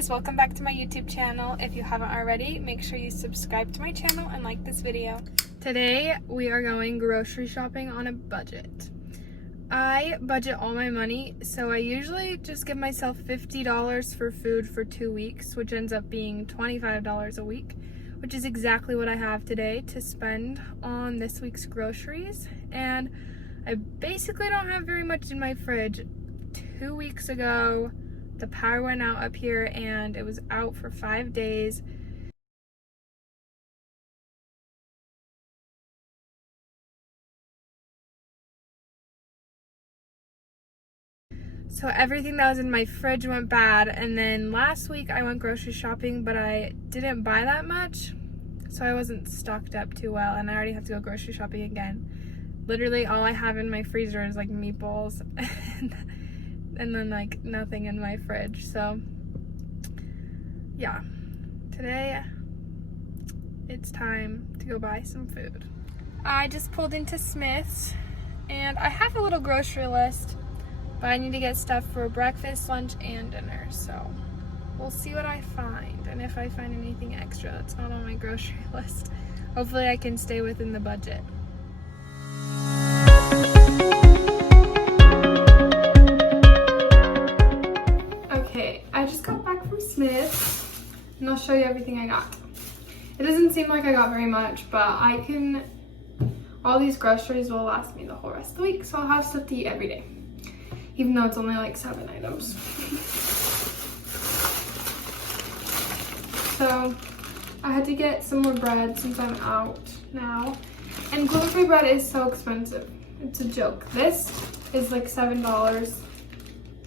guys, welcome back to my YouTube channel. If you haven't already, make sure you subscribe to my channel and like this video. Today we are going grocery shopping on a budget. I budget all my money, so I usually just give myself $50 for food for 2 weeks, which ends up being $25 a week, which is exactly what I have today to spend on this week's groceries. And I basically don't have very much in my fridge. 2 weeks ago, the power went out up here and it was out for 5 days. So everything that was in my fridge went bad, and then last week I went grocery shopping, but I didn't buy that much, so I wasn't stocked up too well, and I already have to go grocery shopping again. Literally all I have in my freezer is like meatballs and then like nothing in my fridge. So yeah, today it's time to go buy some food. I just pulled into Smith's and I have a little grocery list, but I need to get stuff for breakfast, lunch, and dinner. So we'll see what I find, and if I find anything extra that's not on my grocery list, hopefully I can stay within the budget. Okay, I just got back from Smith's and I'll show you everything I got. It doesn't seem like I got very much, but all these groceries will last me the whole rest of the week, so I'll have stuff to eat every day, even though it's only like 7 items. So I had to get some more bread since I'm out now, and gluten-free bread is so expensive. It's a joke. This is like $7.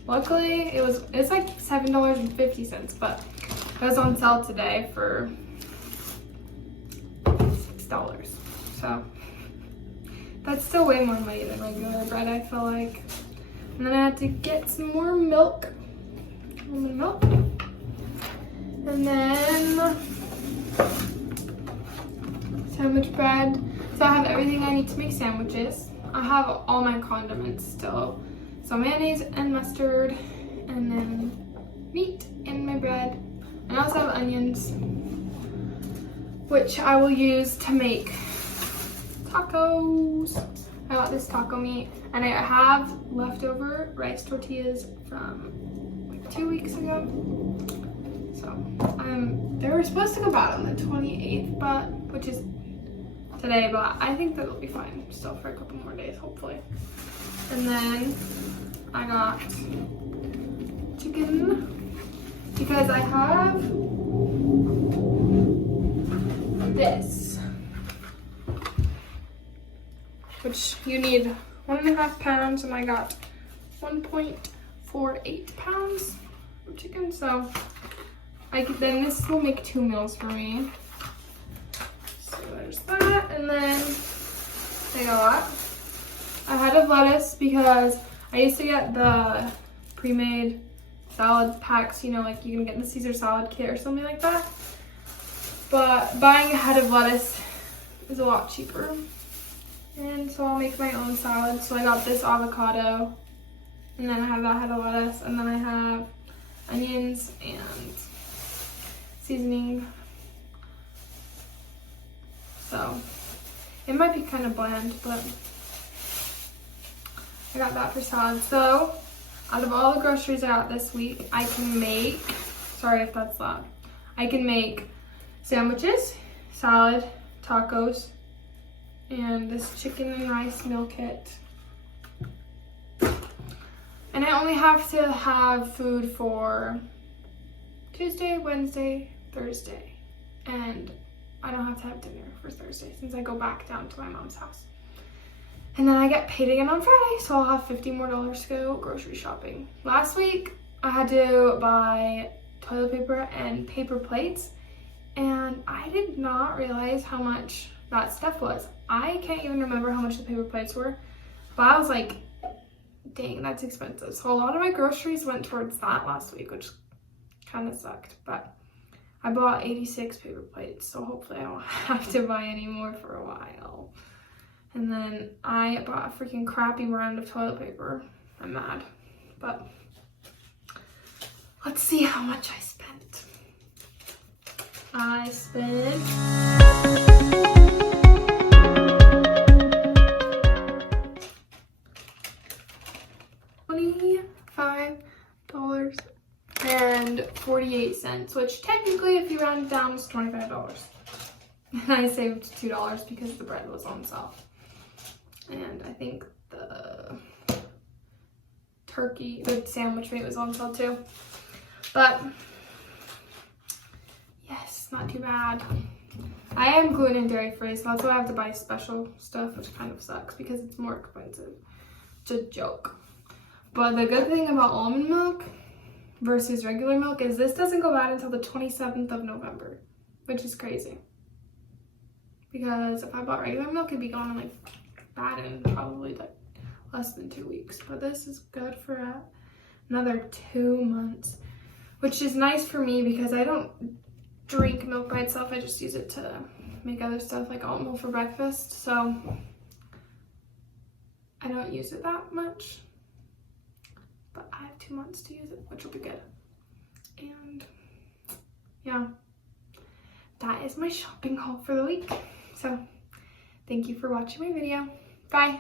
Luckily, it's like $7.50, but it was on sale today for $6. So that's still way more money than regular bread, I feel like. And then I had to get some more milk, almond milk. And then sandwich bread. So I have everything I need to make sandwiches. I have all my condiments still. So mayonnaise and mustard, and then meat in my bread. And I also have onions, which I will use to make tacos. I got this taco meat, and I have leftover rice tortillas from like 2 weeks ago. So they were supposed to go bad on the 28th, which is today, but I think that'll be fine still for a couple more days, hopefully. And then I got chicken because I have this, which you need 1.5 pounds, and I got 1.48 pounds of chicken. So then this will make 2 meals for me. So there's that, and then I got a head of lettuce because I used to get the pre-made salad packs, you know, like you can get the Caesar salad kit or something like that. But buying a head of lettuce is a lot cheaper. And so I'll make my own salad. So I got this avocado, and then I have that head of lettuce, and then I have onions and seasoning. So it might be kind of bland, but I got that for salad. So out of all the groceries I got this week, I can make, sorry if that's loud, I can make sandwiches, salad, tacos, and this chicken and rice meal kit. And I only have to have food for Tuesday, Wednesday, Thursday, and I don't have to have dinner for Thursday since I go back down to my mom's house. And then I get paid again on Friday, so I'll have $50 more to go grocery shopping. Last week, I had to buy toilet paper and paper plates, and I did not realize how much that stuff was. I can't even remember how much the paper plates were, but I was like, dang, that's expensive. So a lot of my groceries went towards that last week, which kind of sucked, but I bought 86 paper plates, so hopefully I won't have to buy any more for a while. And then I bought a freaking crappy brand of toilet paper. I'm mad, but let's see how much I spent. spent. I spent $25.48, which technically, if you round it down, is $25. And I saved $2 because the bread was on sale. And I think the sandwich meat was on sale too. But yes, not too bad. I am gluten and dairy free, so that's why I have to buy special stuff, which kind of sucks because it's more expensive. It's a joke. But the good thing about almond milk versus regular milk is this doesn't go bad until the 27th of November, which is crazy. Because if I bought regular milk, it'd be gone in like bad in probably like less than 2 weeks. But this is good for another 2 months, which is nice for me because I don't drink milk by itself. I just use it to make other stuff like oatmeal for breakfast. So I don't use it that much, but I have 2 months to use it, which will be good. And yeah, that is my shopping haul for the week. So thank you for watching my video. Bye.